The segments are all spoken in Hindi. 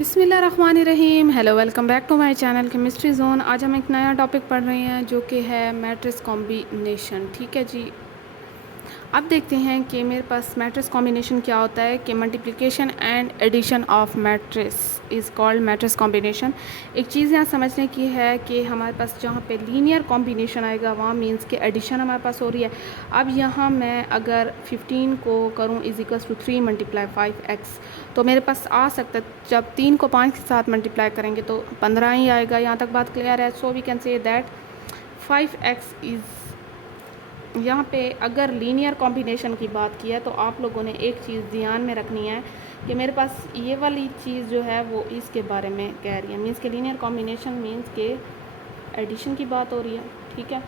बिस्मिल्लाहिर्रहमानिर्रहीम। Hello, welcome back to my channel chemistry zone. आज हम एक नया टॉपिक पढ़ रहे हैं जो कि है मैट्रिक्स कॉम्बिनेशन। ठीक है जी, अब देखते हैं कि मेरे पास मैट्रिक्स कॉम्बिनेशन क्या होता है कि multiplication and addition of matrix is called matrix combination. एक चीज़ यहाँ समझने की है कि हमारे पास जहाँ पे लीनियर कॉम्बिनेशन आएगा वहाँ मीन्स कि एडिशन हमारे पास हो रही है। अब यहाँ मैं अगर 15 को करूँ is equals to 3 multiply 5x, तो मेरे पास आ सकता है जब 3 को 5 के साथ मल्टीप्लाई करेंगे तो 15 ही आएगा। यहाँ तक बात क्लियर है। So we can say that 5x is, यहाँ पे अगर लीनियर कॉम्बिनेशन की बात की है तो आप लोगों ने एक चीज़ ध्यान में रखनी है कि मेरे पास ये वाली चीज़ जो है वो इसके बारे में कह रही है। मीन्स के लीनियर कॉम्बिनेशन मीन्स के एडिशन की बात हो रही है। ठीक है,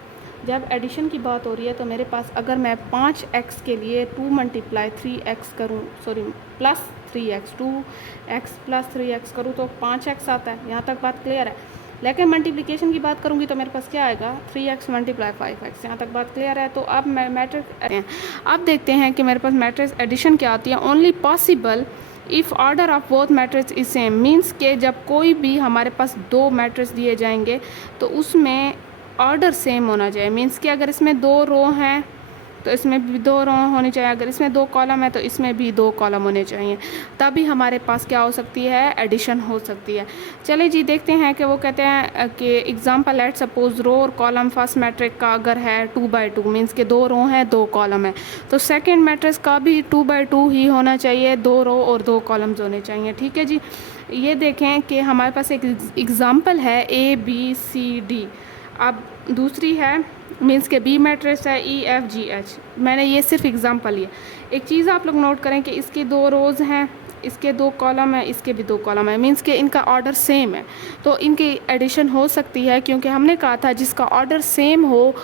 जब एडिशन की बात हो रही है तो मेरे पास अगर मैं 5x के लिए 2 मल्टीप्लाई 3x करूँ, sorry plus 3x, 2x plus 3x करूँ तो 5x आता है। यहाँ तक बात क्लियर है। लेकिन मल्टीप्लिकेशन की बात करूँगी तो मेरे पास क्या आएगा 3x मल्टीप्लाई 5x। यहाँ तक बात क्लियर है। तो अब मैं मैट्रिक्स अब देखते हैं कि मेरे पास मैट्रिक्स एडिशन क्या आती है। Only possible if order of both matrix is same. Means के जब कोई भी हमारे पास दो मैट्रिक्स दिए जाएंगे तो उसमें ऑर्डर सेम होना चाहिए। मीन्स कि अगर इसमें 2 रो हैं तो इसमें भी 2 रो होनी चाहिए, अगर इसमें 2 कॉलम है तो इसमें भी 2 कॉलम होने चाहिए, तभी हमारे पास क्या हो सकती है, एडिशन हो सकती है। चलिए जी देखते हैं कि वो कहते हैं कि एग्जांपल लेट सपोज रो और कॉलम फर्स्ट मैट्रिक्स का अगर है 2/2, मीन्स के 2 रो हैं 2 कॉलम है, तो सेकेंड मैट्रिक्स का भी 2/2 ही होना चाहिए, 2 रो और 2 कॉलम्स होने चाहिए। ठीक है जी, ये देखें कि हमारे पास एक एग्ज़ाम्पल है ABCD। अब दूसरी है मीन्स के बी मैट्रिक्स है EFGH। मैंने ये सिर्फ एग्जांपल लिया। एक चीज़ आप लोग नोट करें कि इसके 2 रोज़ हैं, इसके 2 कॉलम है, इसके भी 2 कॉलम है, मीन्स के इनका ऑर्डर सेम है, तो इनकी एडिशन हो सकती है। क्योंकि हमने कहा था जिसका ऑर्डर सेम हो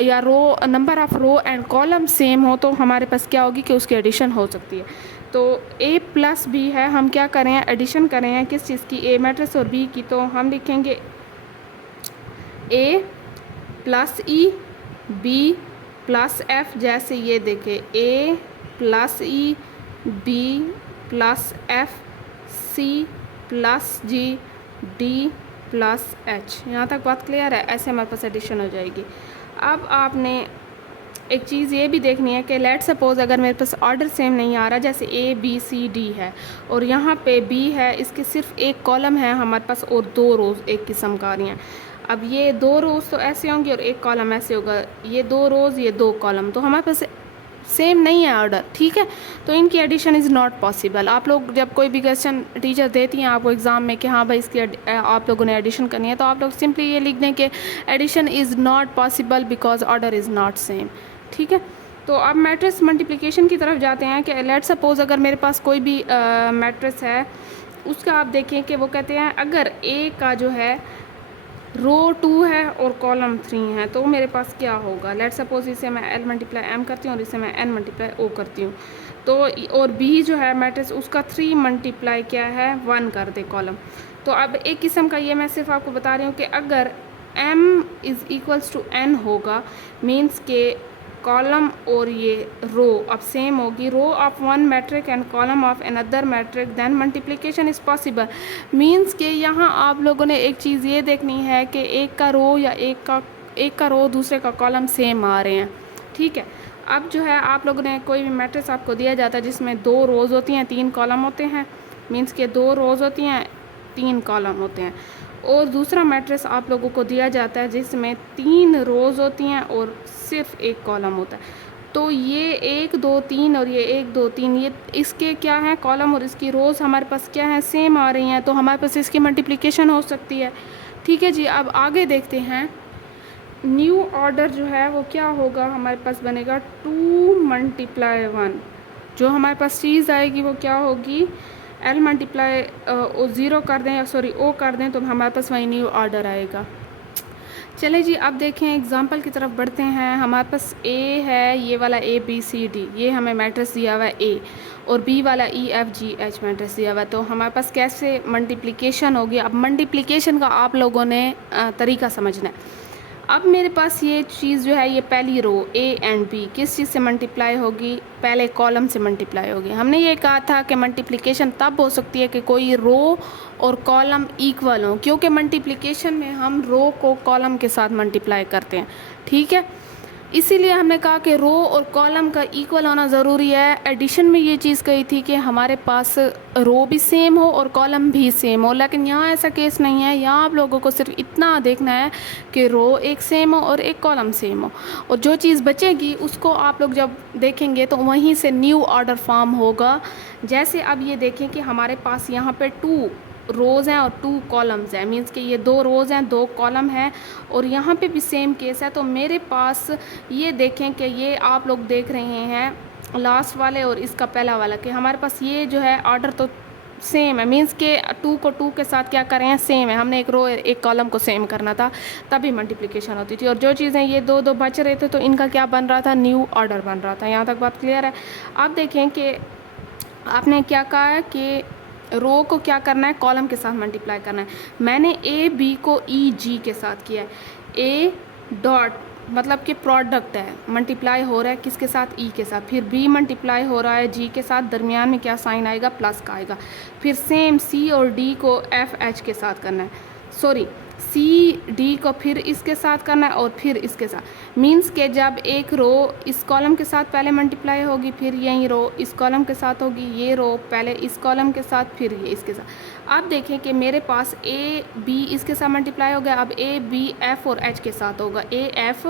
या row number of row and column same हो तो हमारे पास क्या होगी कि उसकी एडिशन हो सकती है। तो A प्लस बी है, हम क्या करें हैं, एडिशन करें हैं किस चीज़ की, A मैट्रिक्स और B की। तो हम लिखेंगे A plus E B plus F. जैसे ये देखें A plus E B plus F C plus G D plus H. यहाँ तक बात क्लियर है। ऐसे हमारे पास एडिशन हो जाएगी। अब आपने एक चीज़ ये भी देखनी है कि लेट सपोज अगर मेरे पास ऑर्डर सेम नहीं आ रहा, जैसे ABCD है और यहाँ पे B है, इसके सिर्फ एक कॉलम है हमारे पास और 2 रोज़ एक किस्म का आ रही हैं। अब ये 2 रोज़ तो ऐसे होंगी और एक कॉलम ऐसे होगा, ये 2 रोज़ ये 2 कॉलम, तो हमारे पास सेम नहीं है ऑर्डर। ठीक है, तो इनकी एडिशन इज़ नॉट पॉसिबल। आप लोग जब कोई भी क्वेश्चन टीचर देती हैं आपको एग्ज़ाम में कि हाँ भाई इसकी आप लोगों ने एडिशन करनी है, तो आप लोग सिंपली ये लिख दें कि addition is not possible because order is not same. ठीक है, तो अब मैट्रिक्स मल्टीप्लिकेशन की तरफ जाते हैं कि लेट सपोज अगर मेरे पास कोई भी मैट्रिक्स है, उसका आप देखें कि वो कहते हैं अगर A का जो है रो 2 है और कॉलम 3 है तो मेरे पास क्या होगा। लेट सपोज इसे मैं L मल्टीप्लाई M करती हूँ और इसे मैं N मल्टीप्लाई O करती हूँ, तो और B जो है मैट्रिक्स उसका 3 मल्टीप्लाई क्या है 1 कर दे कॉलम। तो अब एक किस्म का ये मैं सिर्फ आपको बता रही हूँ कि अगर M is equals to N होगा, मीन्स के कॉलम और ये रो अब सेम होगी, row of one matrix and column of another matrix, then multiplication is possible. Means के यहाँ आप लोगों ने एक चीज़ ये देखनी है कि एक का रो या एक का रो दूसरे का कॉलम सेम आ रहे हैं। ठीक है, अब जो है आप लोगों ने कोई भी मैट्रिक्स आपको दिया जाता है जिसमें 2 रोज़ होती हैं 3 कॉलम होते हैं, मीन्स के 2 रोज़ होती हैं 3 कॉलम होते हैं, और दूसरा मैट्रिक्स आप लोगों को दिया जाता है जिसमें 3 रोज़ होती हैं और सिर्फ एक कॉलम होता है। तो ये 1 2 3 और ये 1 2 3 ये इसके क्या हैं कॉलम और इसकी रोज़ हमारे पास क्या है सेम आ रही हैं, तो हमारे पास इसकी मल्टीप्लिकेशन हो सकती है। ठीक है जी, अब आगे देखते हैं। न्यू ऑर्डर जो है वो क्या होगा, हमारे पास बनेगा 2 मल्टीप्लाई 1। जो हमारे पास चीज़ आएगी वो क्या होगी, L मल्टीप्लाई ओ 0 कर दें या सॉरी O कर दें तो हमारे पास वही न्यू ऑर्डर आएगा। चले जी अब देखें एग्जांपल की तरफ बढ़ते हैं। हमारे पास A है, ये वाला ABCD, ये हमें मैट्रिक्स दिया हुआ है A, और B वाला EFGH मैट्रिक्स दिया हुआ है। तो हमारे पास कैसे मल्टीप्लिकेशन होगी। अब मल्टीप्लिकेशन का आप लोगों ने तरीका समझना है। अब मेरे पास ये चीज़ जो है, ये पहली रो ए एंड बी किस चीज़ से मल्टीप्लाई होगी, पहले कॉलम से मल्टीप्लाई होगी। हमने ये कहा था कि मल्टीप्लिकेशन तब हो सकती है कि कोई रो और कॉलम इक्वल हो, क्योंकि मल्टीप्लिकेशन में हम रो को कॉलम के साथ मल्टीप्लाई करते हैं, ठीक है। इसीलिए हमने कहा कि रो और कॉलम का इक्वल होना ज़रूरी है। एडिशन में ये चीज़ कही थी कि हमारे पास रो भी सेम हो और कॉलम भी सेम हो, लेकिन यहाँ ऐसा केस नहीं है। यहाँ आप लोगों को सिर्फ इतना देखना है कि रो एक सेम हो और एक कॉलम सेम हो, और जो चीज़ बचेगी उसको आप लोग जब देखेंगे तो वहीं से न्यू ऑर्डर फॉर्म होगा। जैसे अब ये देखें कि हमारे पास यहाँ पे 2 रोज़ हैं और 2 कॉलम्स हैं, मींस कि ये 2 रोज़ हैं 2 कॉलम हैं, और यहाँ पे भी सेम केस है। तो मेरे पास ये देखें कि ये आप लोग देख रहे हैं लास्ट वाले और इसका पहला वाला, कि हमारे पास ये जो है ऑर्डर तो सेम है, मींस के 2 को 2 के साथ क्या करें हैं, सेम है। हमने एक रो एक कॉलम को सेम करना था, तभी मल्टीप्लिकेशन होती थी। और जो चीज़ें ये 2 बच रहे थे तो इनका क्या बन रहा था, न्यू ऑर्डर बन रहा था। यहाँ तक बात क्लियर है। आप देखें कि आपने क्या कहा है कि रो को क्या करना है, कॉलम के साथ मल्टीप्लाई करना है। मैंने ए बी को ई जी के साथ किया है। ए डॉट मतलब कि प्रोडक्ट है, मल्टीप्लाई हो रहा है किसके साथ, ई के साथ। फिर बी मल्टीप्लाई हो रहा है जी के साथ, दरमियान में क्या साइन आएगा, प्लस का आएगा। फिर सेम सी और डी को एफ एच के साथ करना है, सॉरी सी डी को फिर इसके साथ करना है और फिर इसके साथ। मींस के जब एक रो इस कॉलम के साथ पहले मल्टीप्लाई होगी, फिर यही रो इस कॉलम के साथ होगी, ये रो पहले इस कॉलम के साथ, फिर ये इसके साथ। अब देखें कि मेरे पास ए बी इसके साथ मल्टीप्लाई हो गया, अब ए बी एफ और एच के साथ होगा, ए एफ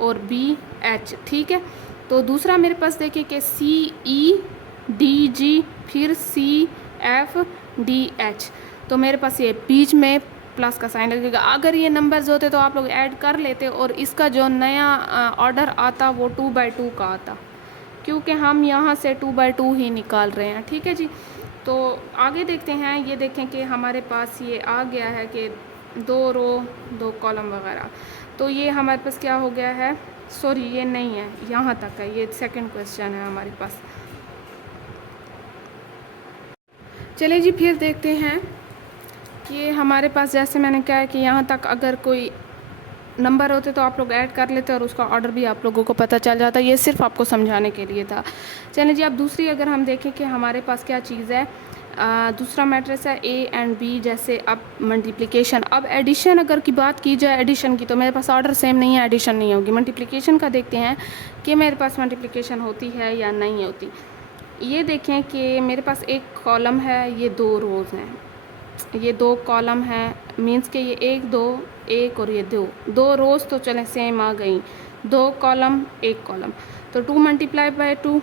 और बी एच, ठीक है। तो दूसरा मेरे पास देखिए कि सी ई डी जी फिर सी एफ डी एच, तो मेरे पास ये बीच में प्लस का साइन लगेगा। अगर ये नंबर्स होते तो आप लोग ऐड कर लेते और इसका जो नया ऑर्डर आता वो 2/2 का आता, क्योंकि हम यहाँ से 2/2 ही निकाल रहे हैं, ठीक है जी। तो आगे देखते हैं। ये देखें कि हमारे पास ये आ गया है कि 2 रो 2 कॉलम वगैरह। तो ये हमारे पास क्या हो गया है, सॉरी ये नहीं है, यहाँ तक है, ये सेकंड क्वेश्चन है हमारे पास। चलिए जी फिर देखते हैं कि हमारे पास, जैसे मैंने कहा है कि यहाँ तक अगर कोई नंबर होते तो आप लोग ऐड कर लेते और उसका ऑर्डर भी आप लोगों को पता चल जाता। ये सिर्फ आपको समझाने के लिए था। चलिए जी अब दूसरी अगर हम देखें कि हमारे पास क्या चीज़ है, दूसरा मैट्रिक्स है ए एंड बी। जैसे अब मल्टीप्लिकेशन, अब एडिशन अगर की बात की जाए एडिशन की, तो मेरे पास ऑर्डर सेम नहीं है, एडिशन नहीं होगी। मल्टीप्लिकेशन का देखते हैं कि मेरे पास मल्टीप्लिकेशन होती है या नहीं होती। ये देखें कि मेरे पास एक कॉलम है, ये 2 रोज़ हैं, ये 2 कॉलम हैं, मींस के ये 1 2 1 और ये 2 रोज़ तो चलें सेम आ गई, 2 कॉलम 1 कॉलम, तो 2 मल्टीप्लाई बाय 2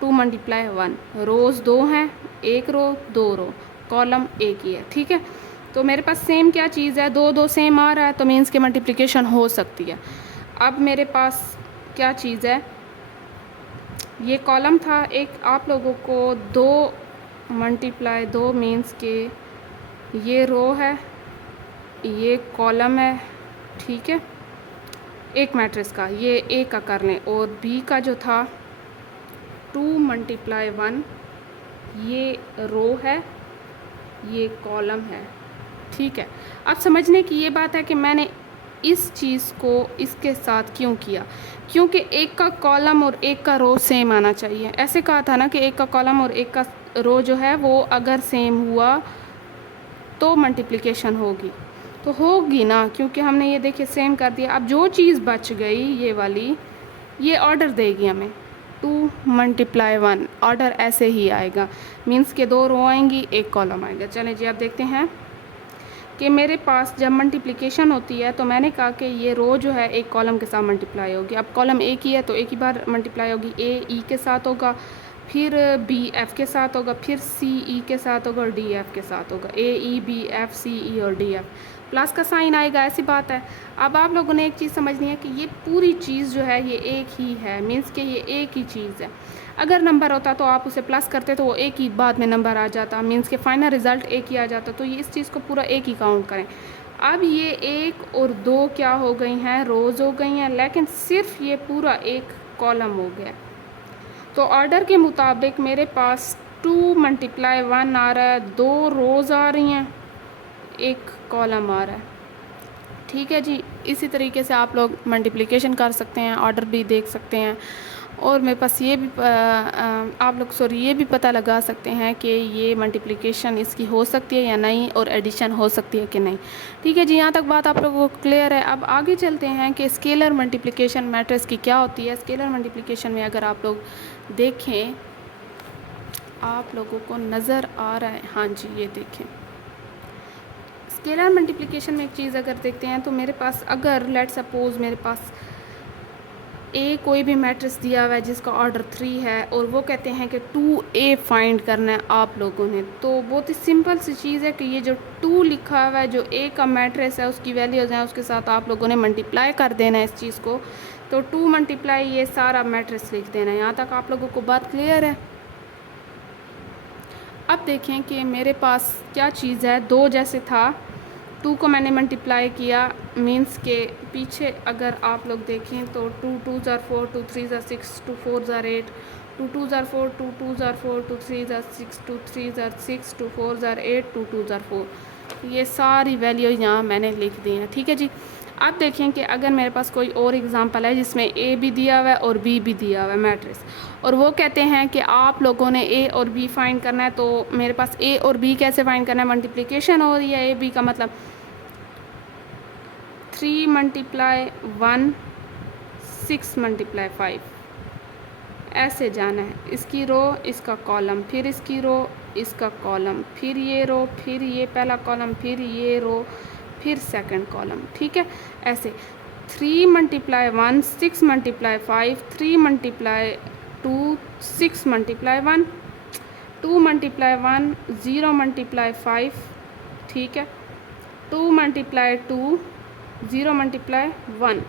2 मल्टीप्लाई 1, रोज़ 2 हैं, 1 रो 2 रो, कॉलम 1 ही है, ठीक है। तो मेरे पास सेम क्या चीज़ है, 2 2 सेम आ रहा है, तो मींस के मल्टीप्लिकेशन हो सकती है। अब मेरे पास क्या चीज़ है, ये कॉलम था एक, आप लोगों को 2 मल्टीप्लाई 2 मींस के ये रो है, ये कॉलम है, ठीक है, एक मैट्रिक्स का, ये ए का कर लें, और बी का जो था 2 मल्टीप्लाई 1, ये रो है, ये कॉलम है, ठीक है। अब समझने की ये बात है कि मैंने इस चीज़ को इसके साथ क्यों किया, क्योंकि एक का कॉलम और एक का रो सेम आना चाहिए। ऐसे कहा था ना कि एक का कॉलम और एक का रो जो है वो अगर सेम हुआ तो मल्टीप्लिकेशन होगी, तो होगी ना, क्योंकि हमने ये देखिए सेम कर दिया। अब जो चीज़ बच गई ये वाली, ये ऑर्डर देगी हमें 2 मल्टीप्लाई 1, ऑर्डर ऐसे ही आएगा, मींस के 2 रो आएंगी 1 कॉलम आएगा। चलें जी अब देखते हैं कि मेरे पास जब मल्टीप्लिकेशन होती है तो मैंने कहा कि ये रो जो है 1 कॉलम के साथ मल्टीप्लाई होगी। अब कॉलम एक ही है तो एक ही बार मल्टीप्लाई होगी, ए ई के साथ होगा, फिर बी एफ़ के साथ होगा, फिर सी ई के साथ होगा और डी एफ़ के साथ होगा, ए ई बी एफ़ सी ई और डी एफ़, प्लस का साइन आएगा, ऐसी बात है। अब आप लोगों ने एक चीज़ समझनी है कि ये पूरी चीज़ जो है ये एक ही है, मीन्स कि ये एक ही चीज़ है। अगर नंबर होता तो आप उसे प्लस करते तो वो एक ही बाद में नंबर आ जाता, मीन्स के फाइनल रिज़ल्ट एक ही आ जाता। तो ये इस चीज़ को पूरा एक ही काउंट करें। अब ये 1 और 2 क्या हो गई हैं, रोज़ हो गई हैं, लेकिन सिर्फ ये पूरा एक कॉलम हो गया। तो ऑर्डर के मुताबिक मेरे पास 2 मल्टीप्लाई 1 आ रहा है, 2 रोज़ आ रही हैं, 1 कॉलम आ रहा है, ठीक है जी। इसी तरीके से आप लोग मल्टीप्लिकेशन कर सकते हैं, ऑर्डर भी देख सकते हैं, और मेरे पास ये भी आप लोग ये भी पता लगा सकते हैं कि ये मल्टीप्लिकेशन इसकी हो सकती है या नहीं, और एडिशन हो सकती है कि नहीं। ठीक है जी, यहाँ तक बात आप लोगों को क्लियर है। अब आगे चलते हैं कि स्केलर मल्टीप्लिकेशन मैट्रिक्स की क्या होती है। स्केलर मल्टीप्लिकेशन में अगर आप लोग देखें, आप लोगों को नज़र आ रहा है, हाँ जी ये देखें, स्केलर मल्टीप्लिकेशन में एक चीज़ अगर देखते हैं तो मेरे पास अगर लेट सपोज मेरे पास ए कोई भी मैट्रिक्स दिया हुआ है जिसका ऑर्डर 3 है, और वो कहते हैं कि 2A फाइंड करना है आप लोगों ने, तो बहुत ही सिंपल सी चीज़ है कि ये जो 2 लिखा हुआ है जो ए का मैट्रिक्स है उसकी वैल्यूज़ हैं, उसके साथ आप लोगों ने मल्टीप्लाई कर देना है इस चीज़ को। तो 2 मल्टीप्लाई ये सारा मैट्रिक्स लिख देना है। यहाँ तक आप लोगों को बात क्लियर है। अब देखें कि मेरे पास क्या चीज़ है, 2 जैसे था, 2 को मैंने मल्टीप्लाई किया, मीन्स के पीछे अगर आप लोग देखें तो 2 2s are 4, 2 3s are 6, 2 4s are 8, 2 2s are 4, 2 2s are 4, 2 3s are 6, 2 3s are 6, 2 4s are 8, 2 2s are 4। ये सारी वैल्यू यहाँ मैंने लिख दी हैं। ठीक है जी। अब देखें कि अगर मेरे पास कोई और एग्जांपल है जिसमें ए भी दिया हुआ है और बी भी दिया हुआ है मैट्रिक्स, और वो कहते हैं कि आप लोगों ने ए और बी फाइंड करना है, तो मेरे पास ए और बी कैसे फाइंड करना है, मल्टीप्लिकेशन हो रही है ए बी का मतलब 3 मल्टीप्लाई 1 6 मल्टीप्लाई 5, ऐसे जाना है। इसकी रो इसका कॉलम, फिर इसकी रो इसका कॉलम, फिर ये रो, फिर ये पहला कॉलम, फिर ये रो, फिर सेकंड कॉलम। ठीक है, ऐसे 3 multiply 1 6 multiply 5, 3 multiply 2 6 multiply 1, 2 multiply 1 0 multiply 5। ठीक है, 2 मल्टीप्लाई 2 0 मल्टीप्लाई 1।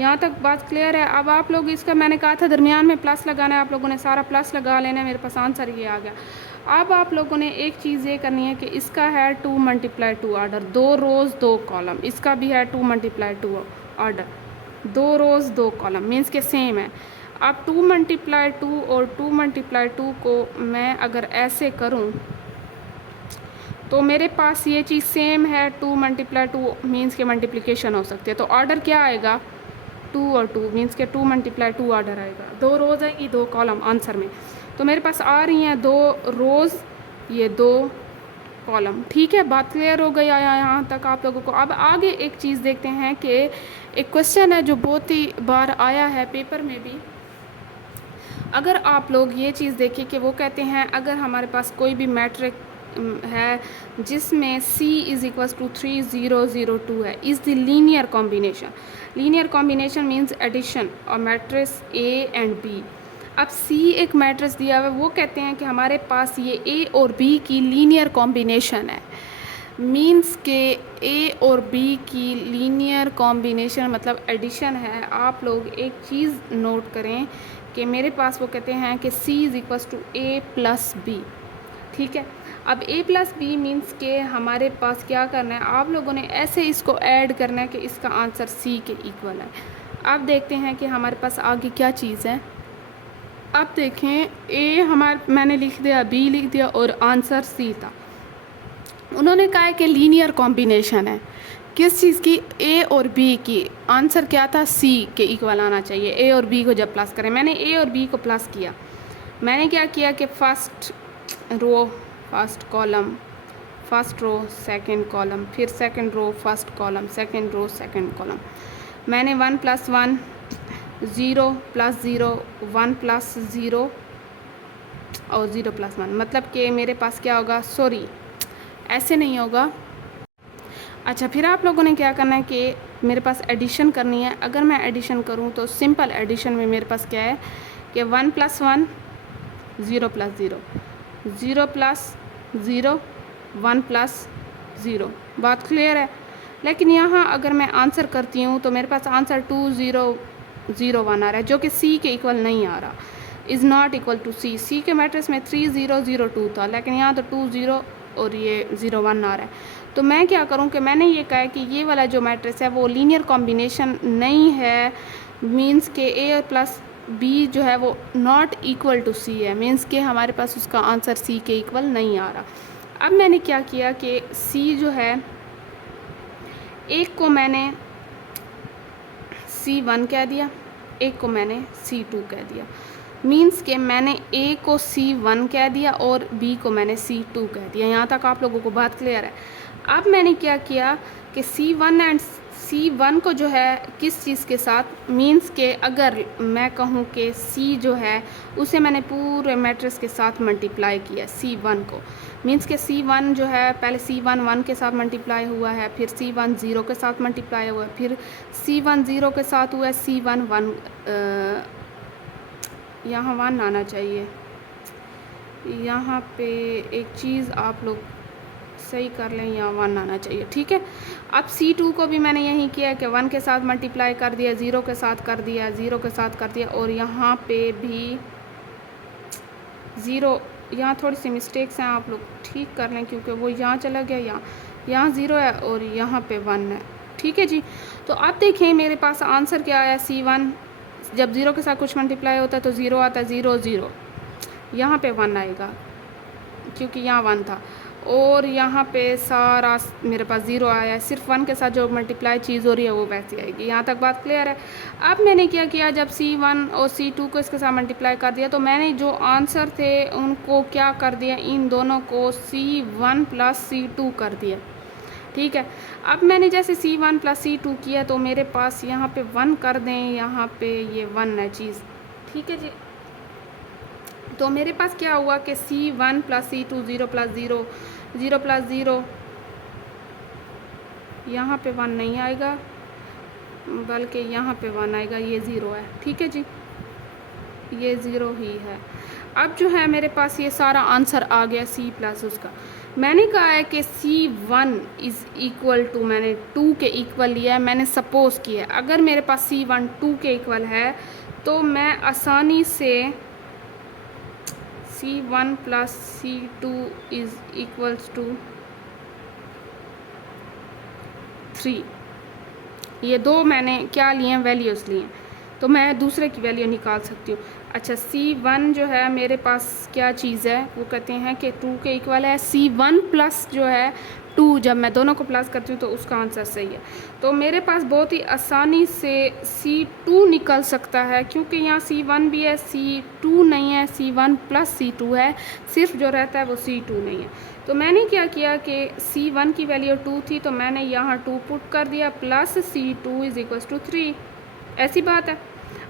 यहाँ तक बात क्लियर है। अब आप लोग इसका मैंने कहा था दरमियान में प्लस लगाना है, आप लोगों ने सारा प्लस लगा लेना है। मेरे पास आंसर ये आ गया। अब आप लोगों ने एक चीज़ ये करनी है कि इसका है 2 मल्टीप्लाई 2 ऑर्डर, 2 रोज़ 2 कॉलम, इसका भी है 2 मल्टीप्लाई 2 ऑर्डर, 2 रोज़ 2 कॉलम, मीन्स के सेम है। अब 2 मल्टीप्लाई 2 और 2 मल्टीप्लाई 2 को मैं अगर ऐसे करूँ तो मेरे पास ये चीज़ सेम है, 2 मल्टीप्लाई 2 मीन्स के मल्टीप्लिकेशन हो सकती है। तो ऑर्डर क्या आएगा, 2 और 2 मीन्स के 2 मल्टीप्लाई 2 ऑर्डर आएगा। 2 रोज़ आएगी 2 कॉलम आंसर में, तो मेरे पास आ रही हैं 2 रोज़, ये 2 कॉलम। ठीक है, बात क्लियर हो गई आया यहाँ तक आप लोगों को। अब आगे एक चीज़ देखते हैं कि एक क्वेश्चन है जो बहुत ही बार आया है पेपर में भी। अगर आप लोग ये चीज़ देखिए कि वो कहते हैं अगर हमारे पास कोई भी मैट्रिक है जिसमें C इज़ इक्वल्स टू 3 0 0 2 है, is the linear combination. Linear combination means addition और मैट्रिक्स A एंड B। अब C एक मैट्रिक्स दिया हुआ है, वो कहते हैं कि हमारे पास ये A और B की लीनियर कॉम्बिनेशन है, मीन्स के A और B की लीनियर कॉम्बिनेशन मतलब एडिशन है। आप लोग एक चीज़ नोट करें कि मेरे पास वो कहते हैं कि C is equals to A plus B। ठीक है, अब A प्लस बी मीन्स के हमारे पास क्या करना है, आप लोगों ने ऐसे इसको ऐड करना है कि इसका आंसर C के इक्वल है। अब देखते हैं कि हमारे पास आगे क्या चीज़ है। अब देखें A मैंने लिख दिया, B लिख दिया और आंसर C था। उन्होंने कहा है कि लीनियर कॉम्बिनेशन है किस चीज़ की, A और B की। आंसर क्या था, C के इक्वल आना चाहिए। A और B को जब प्लस करें, मैंने A और B को प्लस किया, मैंने क्या किया कि first row first column, first row second column, फिर second row first column, second row second column. मैंने 1 प्लस 1 0 प्लस 0 1 प्लस 0 और 0 प्लस 1, मतलब कि मेरे पास क्या होगा, सॉरी ऐसे नहीं होगा। अच्छा, फिर आप लोगों ने क्या करना है कि मेरे पास एडिशन करनी है। अगर मैं एडिशन करूं तो सिंपल एडिशन में मेरे पास क्या है कि 1 प्लस 1 0 प्लस 0, 0 प्लस 0 1 प्लस 0। बात क्लियर है। लेकिन यहाँ अगर मैं आंसर करती हूँ तो मेरे पास आंसर 2 0 0 1 आ रहा है, जो कि C के इक्वल नहीं आ रहा, is not equal to C के मैट्रिक्स में 3 0 0 2 था, लेकिन यहाँ तो 2 0 और ये 0 1 आ रहा है। तो मैं क्या करूँ कि मैंने ये कहा है कि ये वाला जो मैट्रिक्स है वो लीनियर कॉम्बिनेशन नहीं है, मीन्स के A और प्लस B जो है वो नॉट इक्वल टू C है, मीन्स के हमारे पास उसका आंसर C के इक्वल नहीं आ रहा। अब मैंने क्या किया कि C जो है एक को मैंने C1 कह दिया, एक को मैंने C2 कह दिया। मीन्स के मैंने A को C1 कह दिया और B को मैंने C2 कह दिया। यहाँ तक आप लोगों को बात क्लियर है। अब मैंने क्या किया कि C1 एंड C1 को जो है किस चीज़ के साथ, मीन्स के अगर मैं कहूँ कि C जो है उसे मैंने पूरे मैट्रिक्स के साथ मल्टीप्लाई किया C1 को। मीन्स के C1 जो है पहले C1 1 के साथ मल्टीप्लाई हुआ है, फिर C1 0 के साथ मल्टीप्लाई हुआ है, फिर C1 0 के साथ हुआ है C1 1, यहाँ 1 आना चाहिए। यहाँ पे एक चीज़ आप लोग सही कर लें, यहाँ 1 आना चाहिए, ठीक है। अब C2 को भी मैंने यही किया कि 1 के साथ मल्टीप्लाई कर दिया, 0 के साथ कर दिया, 0 के साथ कर दिया, और यहाँ पे भी 0, यहाँ थोड़ी सी मिस्टेक्स हैं, आप लोग ठीक कर लें क्योंकि वो यहाँ चला गया, यहाँ 0 है और यहाँ पे 1 है, ठीक है जी। तो अब देखें मेरे पास आंसर क्या आया। C1 जब 0 के साथ कुछ मल्टीप्लाई होता है तो 0 आता है, 0 0, यहाँ पे 1 आएगा क्योंकि यहाँ 1 था, और यहाँ पे सारा मेरे पास 0 आया है। सिर्फ 1 के साथ जो मल्टीप्लाई चीज़ हो रही है वो वैसी आएगी। यहाँ तक बात क्लियर है। अब मैंने क्या किया, जब C1 और C2 को इसके साथ मल्टीप्लाई कर दिया तो मैंने जो आंसर थे उनको क्या कर दिया, इन दोनों को C1 प्लस C2 कर दिया, ठीक है। अब मैंने जैसे C1 प्लस C2 किया तो मेरे पास यहाँ पे 1 कर दें, यहाँ पे ये 1 है चीज़, ठीक है जी। तो मेरे पास क्या हुआ कि C1 plus C2 0 plus 0, 0 plus 0, यहाँ पे 1 नहीं आएगा बल्कि यहाँ पे 1 आएगा, ये 0 है, ठीक है जी, ये 0 ही है। अब जो है मेरे पास ये सारा आंसर आ गया C प्लस उसका। मैंने कहा है कि C1 इज़ इक्वल टू, मैंने 2 के इक्वल लिया है, मैंने सपोज़ किया है अगर मेरे पास C1 2 के इक्वल है तो मैं आसानी से C1 plus C2 is equals to 3, ये दो मैंने क्या लिए हैं, वैल्यूज़ लिए हैं, तो मैं दूसरे की वैल्यू निकाल सकती हूँ। अच्छा, C1 जो है मेरे पास क्या चीज़ है, वो कहते हैं कि 2 के इक्वल है। C1 प्लस जो है 2, जब मैं दोनों को प्लस करती हूँ तो उसका आंसर सही है। तो मेरे पास बहुत ही आसानी से C2 निकल सकता है क्योंकि यहाँ C1 भी है, C2 नहीं है, C1 प्लस C2 है, सिर्फ जो रहता है वो C2 नहीं है। तो मैंने क्या किया कि C1 की वैल्यू 2 थी तो मैंने यहाँ 2 पुट कर दिया, plus C2 is equals to 3, ऐसी बात है।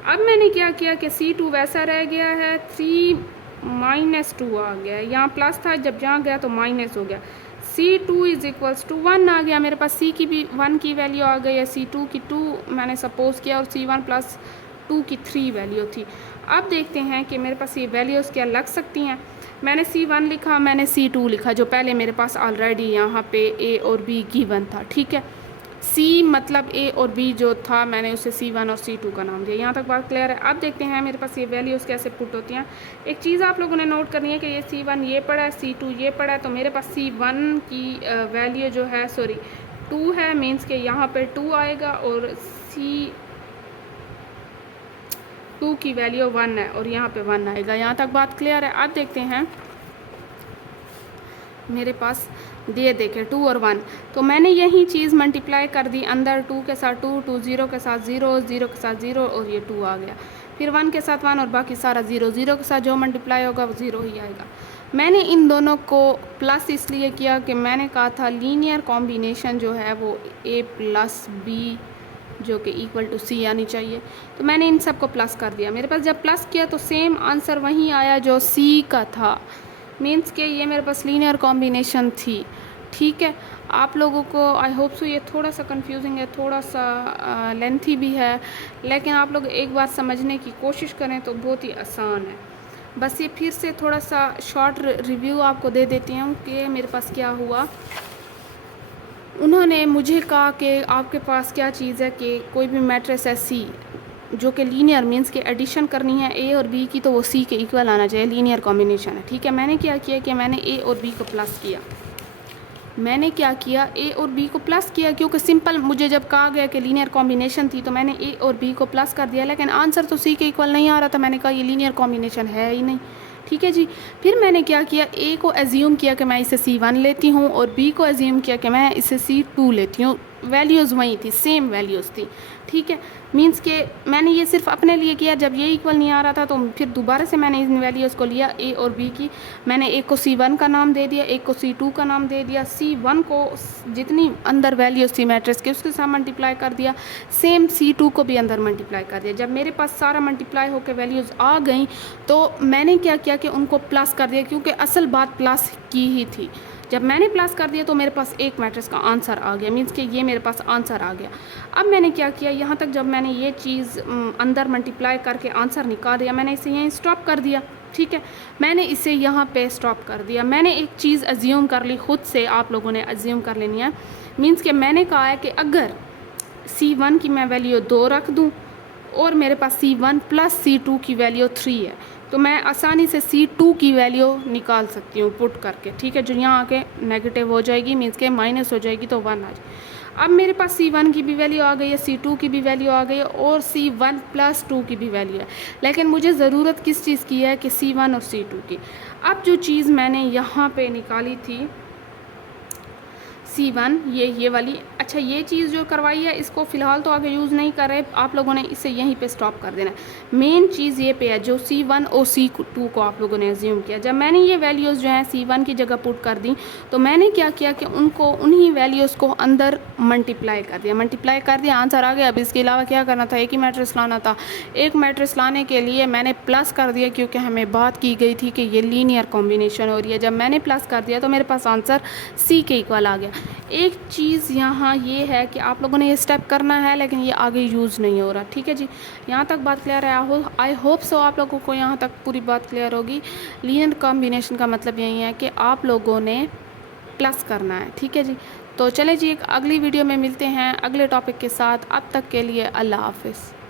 अब मैंने क्या किया कि C2 वैसा रह गया है, 3 माइनस 2 आ गया है, यहाँ प्लस था, जब जहाँ गया तो माइनस हो गया, C2 इज़ इक्वल्स टू 1 आ गया। मेरे पास C की भी 1 की वैल्यू आ गई है, C2 की 2 मैंने सपोज़ किया, और C1 प्लस 2 की 3 वैल्यू थी। अब देखते हैं कि मेरे पास ये वैल्यूज़ क्या लग सकती हैं। मैंने C1 लिखा, मैंने C2 लिखा, जो पहले मेरे पास ऑलरेडी यहाँ पे A और B गिवन था, ठीक है। C मतलब A और B जो था मैंने उसे C1 और C2 का नाम दिया। यहाँ तक बात क्लियर है। अब देखते हैं मेरे पास ये वैल्यूज़ कैसे पुट होती हैं। एक चीज़ आप लोगों ने नोट करनी है कि ये C1 ये पड़ा है, C2 ये पड़ा है, तो मेरे पास C1 की वैल्यू जो है 2 है, मीन्स के यहाँ पे 2 आएगा, और C2 की वैल्यू 1 है और यहाँ पे 1 आएगा। यहाँ तक बात क्लियर है। अब देखते हैं मेरे पास दिए देखे 2 और 1, तो मैंने यही चीज़ मल्टीप्लाई कर दी, अंदर 2 के साथ 2, 2 0 के साथ 0, 0 के साथ 0, और ये 2 आ गया, फिर 1 के साथ 1 और बाकी सारा 0, 0 के साथ जो मल्टीप्लाई होगा वो 0 ही आएगा। मैंने इन दोनों को प्लस इसलिए किया कि मैंने कहा था लीनियर कॉम्बिनेशन जो है वो A प्लस B जो कि इक्वल टू C आनी चाहिए, तो मैंने इन सब को प्लस कर दिया। मेरे पास जब प्लस किया तो सेम आंसर वही आया जो C का था, मीन्स के ये मेरे पास लीनियर कॉम्बिनेशन थी, ठीक है। आप लोगों को आई होप सो ये थोड़ा सा कंफ्यूजिंग है, थोड़ा सा लेंथी भी है, लेकिन आप लोग एक बार समझने की कोशिश करें तो बहुत ही आसान है। बस ये फिर से थोड़ा सा शॉर्ट रिव्यू आपको दे देती हूँ कि मेरे पास क्या हुआ। उन्होंने मुझे कहा कि आपके पास क्या चीज़ है कि कोई भी मैट्रिक्स है C जो कि लीनियर मीन्स के एडिशन करनी है A और B की, तो वो C के इक्वल आना चाहिए, लीनियर कॉम्बिनेशन है, ठीक है। मैंने क्या किया कि मैंने A और B को प्लस किया, मैंने क्या किया A और B को प्लस किया, क्योंकि सिंपल मुझे जब कहा गया कि लीनियर कॉम्बिनेशन थी तो मैंने A और B को प्लस कर दिया, लेकिन आंसर तो C के इक्वल नहीं आ रहा था। मैंने कहा ये लीनियर कॉम्बिनेशन है ही नहीं, ठीक है जी। फिर मैंने क्या किया, A को एज्यूम किया कि मैं इसे C1 लेती हूँ और B को एज्यूम किया कि मैं इसे C2 लेती हूँ, वैल्यूज़ वही थी, सेम वैल्यूज़ थी, ठीक है। मीन्स के मैंने ये सिर्फ अपने लिए किया, जब ये इक्वल नहीं आ रहा था तो फिर दोबारा से मैंने इन वैल्यूज़ को लिया, ए और बी की। मैंने एक को C1 का नाम दे दिया, एक को C2 का नाम दे दिया। C1 को जितनी अंदर वैल्यूज़ थी मैट्रिक्स के उसके साथ मल्टीप्लाई कर दिया, सेम C2 को भी अंदर मल्टीप्लाई कर दिया। जब मेरे पास सारा मल्टीप्लाई होकर वैल्यूज़ आ गई तो मैंने क्या किया कि उनको प्लस कर दिया, क्योंकि असल बात प्लस की ही थी। जब मैंने प्लस कर दिया तो मेरे पास एक मैट्रिक्स का आंसर आ गया, मीन्स कि ये मेरे पास आंसर आ गया। अब मैंने क्या किया, यहाँ तक जब मैंने ये चीज़ अंदर मल्टीप्लाई करके आंसर निकाल दिया, मैंने इसे यहीं स्टॉप कर दिया, ठीक है। मैंने इसे यहाँ पे स्टॉप कर दिया। मैंने एक चीज़ अज्यूम कर ली, खुद से आप लोगों ने अज्यूम कर लेनी है। मीन्स कि मैंने कहा है कि अगर C1 की मैं वैल्यू 2 रख दूँ और मेरे पास C1 प्लस C2 की वैल्यू 3 है, तो मैं आसानी से C2 की वैल्यू निकाल सकती हूँ पुट करके, ठीक है। जो यहाँ आके नेगेटिव हो जाएगी, मीन्स के माइनस हो जाएगी तो 1 आ जाए। अब मेरे पास C1 की भी वैल्यू आ गई है, C2 की भी वैल्यू आ गई है और C1 प्लस 2 की भी वैल्यू है। लेकिन मुझे ज़रूरत किस चीज़ की है कि C1 और C2 की। अब जो चीज़ मैंने यहाँ पे निकाली थी C1, ये वाली, अच्छा ये चीज़ जो करवाई है इसको फ़िलहाल तो आगे यूज़ नहीं कर रहे, आप लोगों ने इसे यहीं पे स्टॉप कर देना है। मेन चीज़ ये पे है जो C1 और C2 को आप लोगों ने अज्यूम किया। जब मैंने ये वैल्यूज़ जो हैं C1 की जगह पुट कर दी तो मैंने क्या किया कि उनको उन्हीं वैल्यूज़ को अंदर मल्टीप्लाई कर दिया, आंसर आ गया। अब इसके अलावा क्या करना था, एक ही मैट्रिक्स लाना था। एक मैट्रिक्स लाने के लिए मैंने प्लस कर दिया, क्योंकि हमें बात की गई थी कि ये लीनियर कॉम्बिनेशन हो रही है। जब मैंने प्लस कर दिया तो मेरे पास आंसर C के इक्वल आ गया। एक चीज़ यहाँ ये है कि आप लोगों ने ये स्टेप करना है, लेकिन ये आगे यूज़ नहीं हो रहा, ठीक है जी। यहाँ तक बात क्लियर है? आई होप सो आप लोगों को यहाँ तक पूरी बात क्लियर होगी। लीनियर कॉम्बिनेशन का मतलब यही है कि आप लोगों ने प्लस करना है, ठीक है जी। तो चले जी, एक अगली वीडियो में मिलते हैं अगले टॉपिक के साथ। अब तक के लिए अल्लाह हाफिज़।